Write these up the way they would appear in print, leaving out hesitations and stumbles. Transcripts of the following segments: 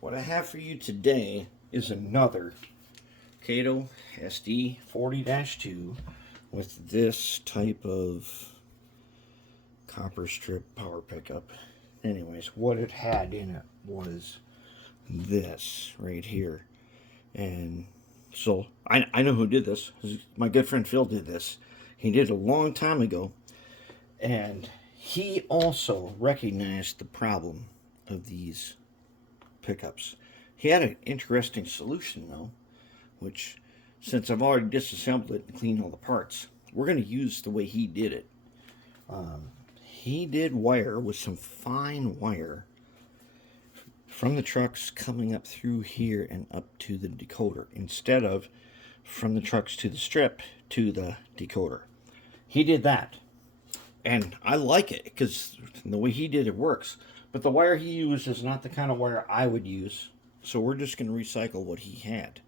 What I have for you today is another Kato SD40-2 with this type of copper strip power pickup. Anyways, what it had in it was this right here. And so I know who did this. My good friend Phil did this. He did it a long time ago. And he also recognized the problem of these pickups. He had an interesting solution though, which since I've already disassembled it and cleaned all the parts, we're going to use the way he did it. He did wire with some fine wire from the trucks coming up through here and up to the decoder instead of from the trucks to the strip to the decoder. He did that. And I like it because the way he did it works. But the wire he used is not the kind of wire I would use. So we're just going to recycle what he had.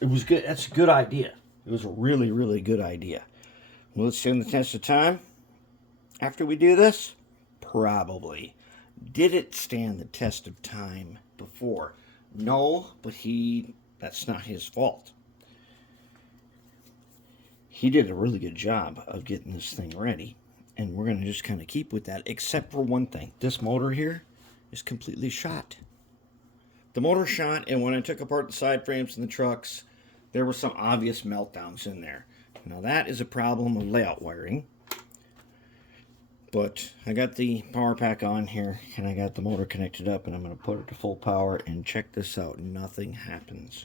It was good. That's a good idea. It was a really, really good idea. Will it stand the test of time after we do this? Probably. Did it stand the test of time before? No, but that's not his fault. He did a really good job of getting this thing ready, and we're going to just kind of keep with that, except for one thing. This motor here is completely shot. The motor shot, and when I took apart the side frames in the trucks, there were some obvious meltdowns in there. Now that is a problem of layout wiring, but I got the power pack on here, and I got the motor connected up, and I'm going to put it to full power, and check this out. Nothing happens.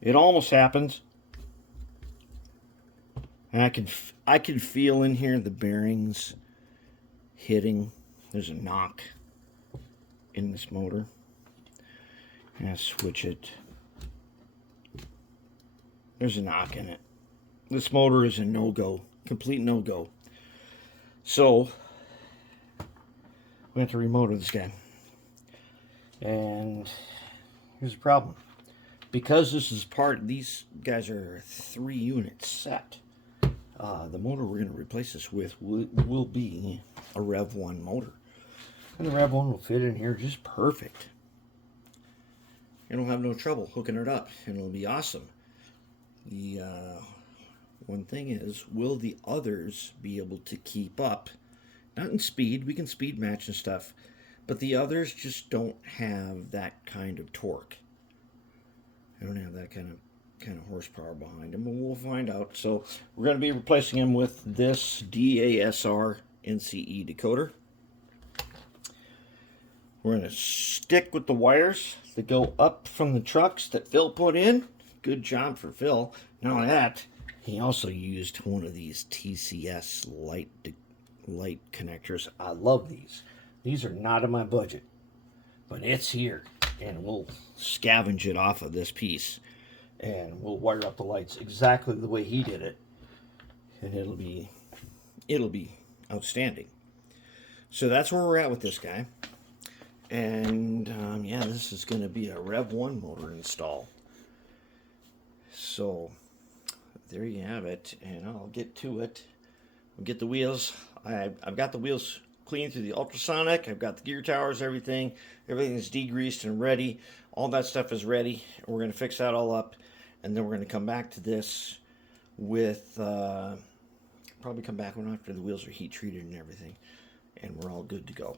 It almost happens. And I can feel in here the bearings hitting. There's a knock in this motor. And I switch it. There's a knock in it. This motor is a no-go. Complete no-go. So we have to remotor this guy. And here's the problem. Because this is these guys are 3-unit set, the motor we're going to replace this with will be a Rev 1 motor. And the Rev 1 will fit in here just perfect. You'll have no trouble hooking it up, and it'll be awesome. The one thing is, will the others be able to keep up? Not in speed, we can speed match and stuff, but the others just don't have that kind of torque. I don't have that kind of horsepower behind them, but we'll find out. So we're going to be replacing them with this DASR NCE decoder. We're going to stick with the wires that go up from the trucks that Phil put in. Good job for Phil. Not only that, he also used one of these TCS light connectors. I love these. These are not in my budget, but it's here. And we'll scavenge it off of this piece, and we'll wire up the lights exactly the way he did it, and it'll be outstanding. So that's where we're at with this guy. And yeah, this is going to be a Rev 1 motor install. So there you have it, and I'll get to it. I'll get the wheels. I've got the wheels clean through the ultrasonic. I've got the gear towers, everything is degreased and ready. All that stuff is ready. We're going to fix that all up, and then we're going to come back to this with probably come back when after the wheels are heat treated and everything, and we're all good to go.